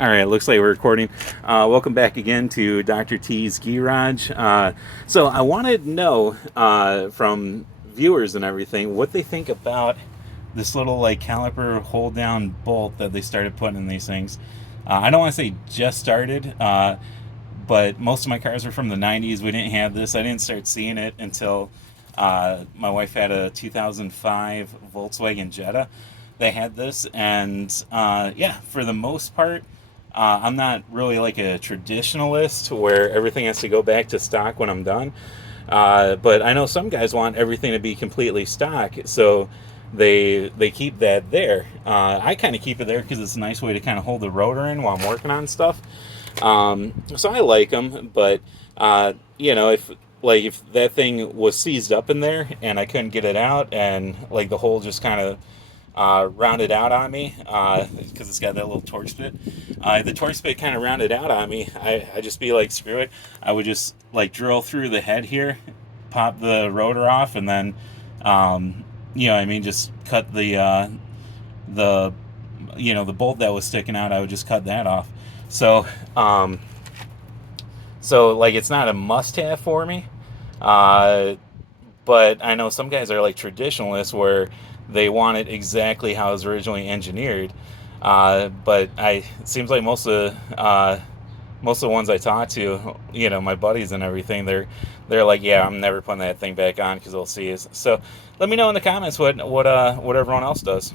All right, looks like we're recording. Welcome back again to Dr. T's Gee-Rhage. So I wanted to know from viewers and everything what they think about this little like caliper hold down bolt that they started putting in these things. I don't want to say just started, but most of my cars are from the 90s. We didn't have this. I didn't start seeing it until my wife had a 2005 Volkswagen Jetta. They had this, and yeah, for the most part, I'm not really like a traditionalist where everything has to go back to stock when I'm done. But I know some guys want everything to be completely stock, so they keep that there. I kind of keep it there because it's a nice way to kind of hold the rotor in while I'm working on stuff. So I like them, but if that thing was seized up in there and I couldn't get it out, and like the hole just kind of rounded out on me because it's got that little torque spit. The torque spit kind of rounded out on me. I just be like, screw it. I would just like drill through the head here, pop the rotor off, and then, just cut the the bolt that was sticking out. I would just cut that off. So, um, so like it's not a must-have for me. Uh, but I know some guys are like traditionalists where they want it exactly how it was originally engineered. But it seems like most of the ones I talk to, my buddies and everything, they're like, yeah, I'm never putting that thing back on because they'll see us. So let me know in the comments what everyone else does.